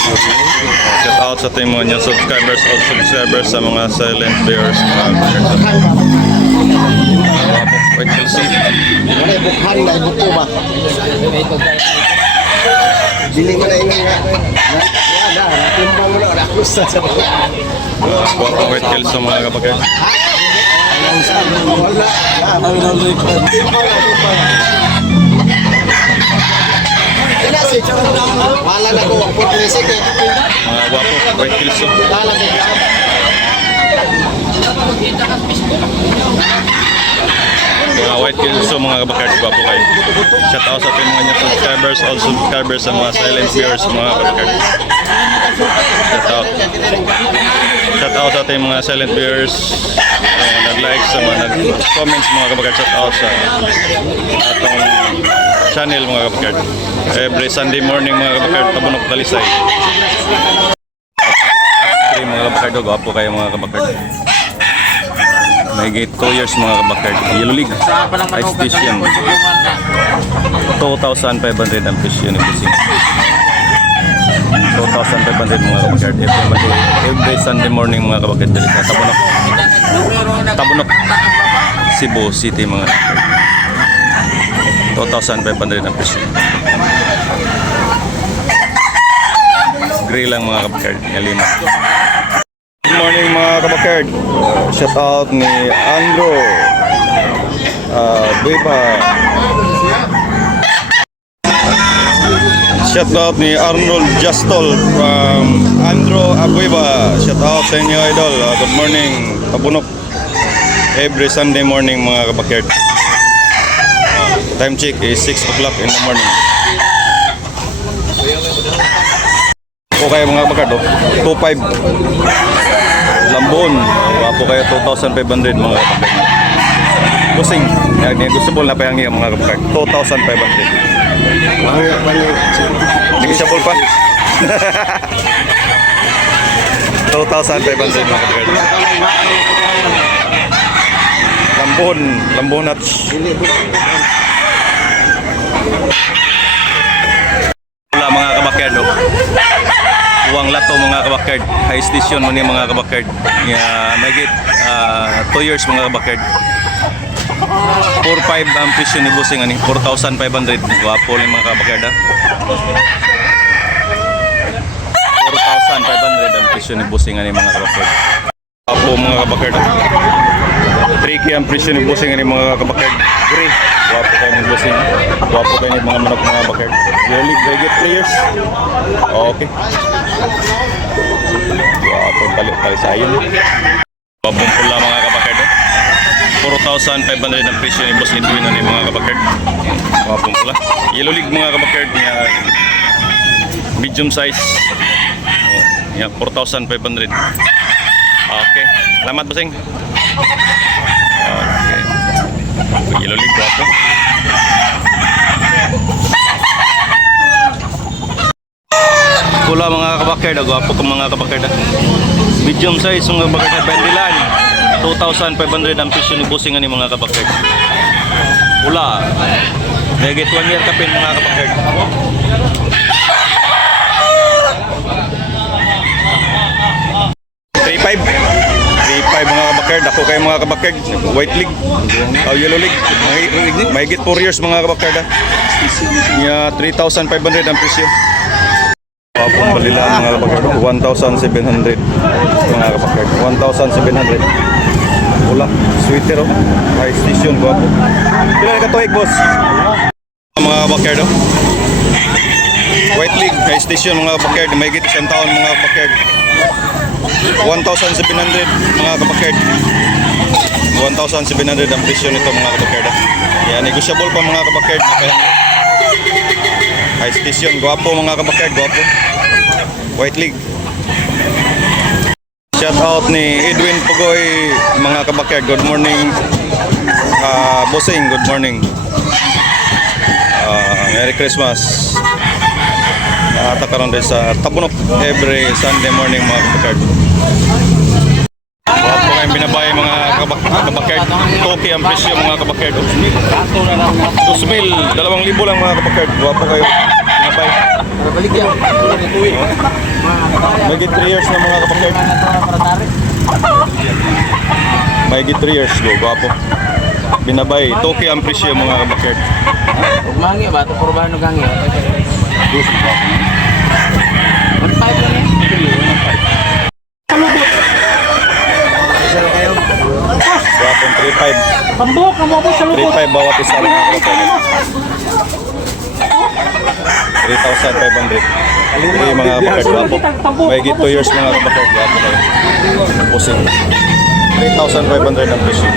Shout out sa ating mga new subscribers o subscribers sa mga silent viewers. Wait, we'll see. Wala bukhan na ibuko ba? Dili mo na ingay nga. Wala, timbang mo na ako sa Guwapong wait kill sa mga kapatid. wala. Wala na ko ang putlisik eh. Mga guwapong wait kill sa mga white kills so mga kabakard, gwapo kayo. Shout out sa ating mga new subscribers, all subscribers sa mga silent viewers mga kabakard. Shout out sa ating mga silent viewers, nag-like sa mga nag-comments mga kabakard. Shout out sa atong channel mga kabakard. Every Sunday morning mga kabakard, Tabunok Talisay. Mga kabakard, gwapo kayo mga kabakard. May gate 2 years mga kabakard. Yellow League Ice Station 2,500 ang fish yun. 2,500 mga kabakard. Every Sunday morning mga kabakard. Dali sa Tabunok Cebu City mga kabakard. 2,500 ang fish. Gray lang mga kabakard. Lima. Good morning mga kabakard. Shout out ni Andro Buiba. Shout out ni Arnold Justol from Andro Abuiba. Shout out sa inyo idol. Good morning Tabunok. Every Sunday morning mga kabakard. Time check is 6 o'clock in the morning. Okay mga kabakard, 2.5 Lambon, wapo kayo 2,500 mga kapatid. Busing, negotiable na pa yung mga kapatid. 2,500. Negotiable pa? 2,500 mga kapatid. Lambon at wala mga kabakard. Uwang lato mga kabakard. High station mo niya mga kabakard. May git 2 years mga kabakard. 4,500 ang presyo ni Busing ani. 4,500. Wapo ni mga kabakard ha. 4,500 ang presyo ni Busing ani mga kabakard. Wapo mga kabakard. 3K ang presyo ni Busing ani mga kabakard. Gray. Wapo kayo ni Busing. Wapo kayo ni mga manok mga kabakard. Yearly graded players. Okay. Wapong talit sa ayon. Wapong pula mga kabakard. 4,500 ang presyo ni Boss Edwin ni mga kabakard. Wapong pula. Yellow League mga kabakard. Medium size. 4,500. Okay. Salamat Bossing. Okay. Yellow League wapo. Pula mga kabakard, gwapo kong mga kabakard. Medium size mga kabakard na bendilan. 2,500 ang presyo ni Busing ni mga kabakard. Pula. May get 1 year kapin mga kabakard. Mga kabakard, ako kayo mga kabakard. White League, Yellow League. May get 4 years mga kabakard. 3,500 ang presyo. Wapong balila mga kabakard, 1,700 mga kabakard, 1,700. Wala, sweater high station, guwapo. Kailan na katuig boss? Mga kabakard, White League, high station mga kabakard, may git 1 taon mga kabakard. 1,700 mga kabakard. 1,700 ang presyo nito mga kabakard. Yan, negotiable pa mga kabakard. High station, guwapo mga kabakard, guwapo. White League. Shout out ni Edwin Pugoy mga kabakard. Good morning Busing, good morning. Merry Christmas. Nakatakaroon din sa Tabunok every Sunday morning mga kabakard. Guwapo kayong binabay mga kabakard. Toki ang presyo mga kabakard. 2,000 lang mga kabakard. Guwapo kayo binabay. Mahigit 3 years na mga kabakerd. Mahigit 3 years go, gwapo. Binabay, toki ang presyo mga kabakerd. Mangi ba? Ito puro ba ano gangi? 1.5 lang eh. Gwapong 3.5. Pambok, kamu po sa 3.5 bawat isa lang mga kabakerd. 3,500. Hindi mga kabakerd, gwapo. Mahigit 2 years mga kabakerd, gwapo kayo. Pusing. 3,500 ang presyo.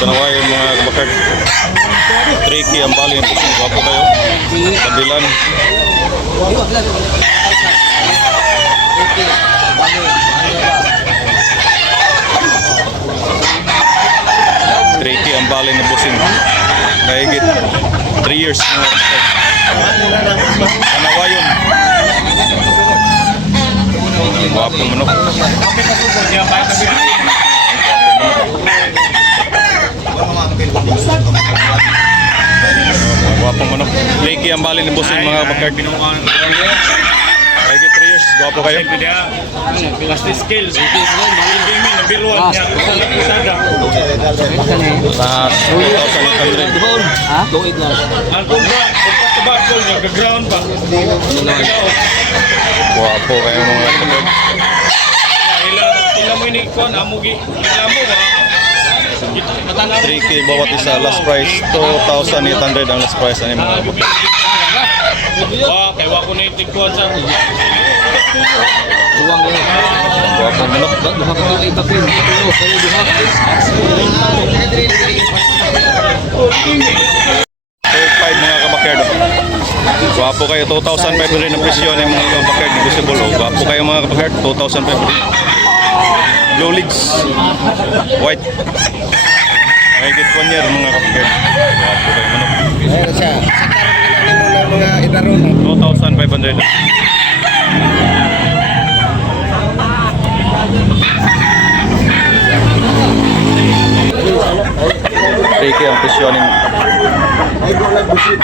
Panaway yung mga kabakerd. Tricky ang bali yung pusing. Gwapo kayo. Padilan. Tricky ang bali ng pusing. Mahigit 3 years mga kabakerd. Panaway yun. Gwapong manok. Gwapong manok. Tricky ang bali ng pusing mga kabakerd. Mahigit 3 years. Gwapo kayo. Pasti skills. Hindi min nabiruan niya. Sada. Sa 2,800. Ha? Luid lang. Ang kubra, pagkakabakol niya, gaground pa. Gwapo kayo mga kabakerd. Ila mo ini kuan amugi. Ila mo ba? Matanaw 3K bawat isa. Last price 2,800 ang last price ani mga kabakerd. Wa kay wa ko na itigkuan sa Duwang ganyan. Gwapong manok. Duha ka tuloy tapin. Tulo, kayo duha. 2,500 mga kabakerd. Gwapo kayo. 2,500 ang presyo ng mga kabakerd. Visible. Gwapo kayo mga kabakerd. 2,500. Blue legs. White. Mahigit 1 year mga kabakerd. Gwapo kayo manok. Ayan siya. Sa karang mo ng mga idaron. 2,500. Ricky ang presyo ng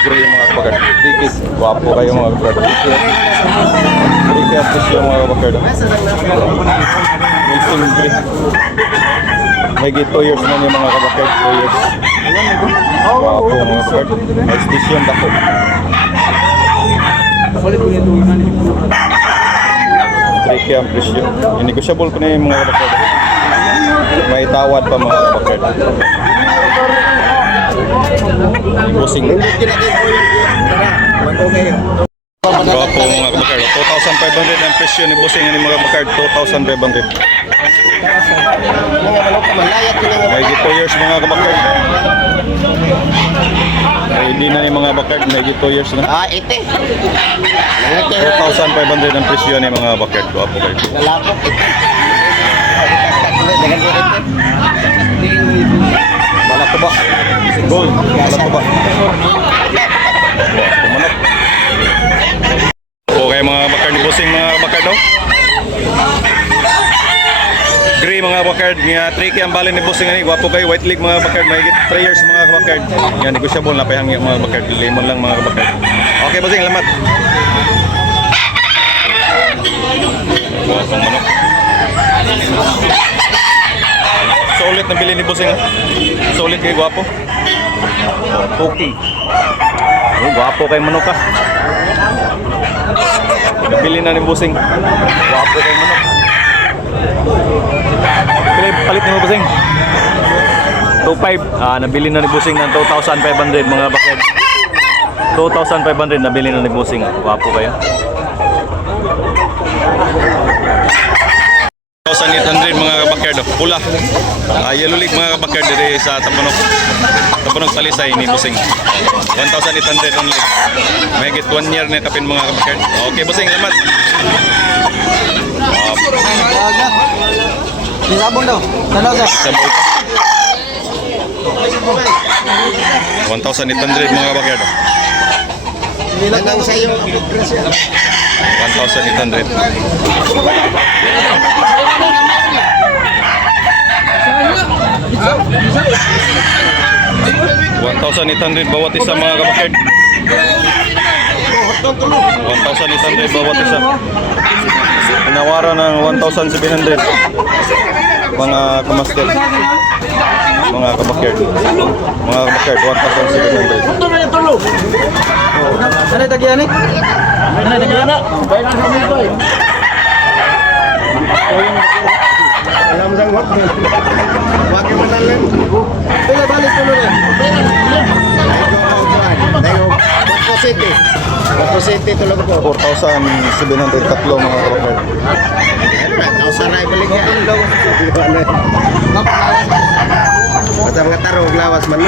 gray mga kabakerd. Ricky, gwapo kayo mga kabakerd. Ricky ang presyo mga kabakerd. Wilson gray. Mahigit 2 years na yung mga kabakerd. 2 years. Gwapo mga kabakerd. May station dako. Ricky ang presyo. Negotiable pa na yung mga kabakerd. May tawad pa mga kabakerd. Busing. Gwapo mga kabakerd. 2,500 ang presyo ni Busing ni mga kabakerd. 2,500. Mahigit 2 years mga kabakerd. Ready na ni mga kabakerd. Mahigit 2 years na. Ite. 2,500 ang presyo ni mga kabakerd. Gwapo kayo. Lalapok. Dengan ite. Balak ko ba? Gold. Balak ko ba? Pumanok. Okay mga bakard ni Busing mga bakard daw. Gray mga bakard. Nga tricky ang bali ni Busing ani. Gwapo kayo. White leg mga bakard. Mahigit 3 years mga bakard. Yan negosyable na pahangi mga bakard. Lemon lang mga bakard. Okay Busing, lamat. Gwapong manok. Solid na bili ni Busing. Solid kay gwapo. Okay. Oh, gwapo kay manok ka. Nabili na ni Busing. Gwapo kay manok. Palit ni mo Busing. 2,500. Nabili na ni Busing ng 2,500 mga baked. 2,500 nabili na ni Busing. Gwapo kayo. 1,800 mga kabakyard, pula. Yellow league mga kabakyard diri sa Tapunok. Tapunok Talisay ni Busing. 1,800 only. Mahigit 1 year na kapin mga kabakyard. Okay Busing, salamat. Sabon daw. Tanaw sa. 1,800 mga kabakyard. Nilang sa iyo. 1,800. 1,800 bawat isa mga kabakerd. 1,800 bawat isa. Pinawaran ng 1,700 mga kamaster. Mga kabakerd. Mga kabakerd 1,700. Ano yung tagyan eh? Ano yung tagyan? Alam sang hot. Wag mo na lang. Pila balik tulo rin. Tayo, Baco City. Baco City tulog ko. 4,700 tatlo mga kabakerd. Ano na, nausan na ibalik yan. Basta mga tarong lawas man.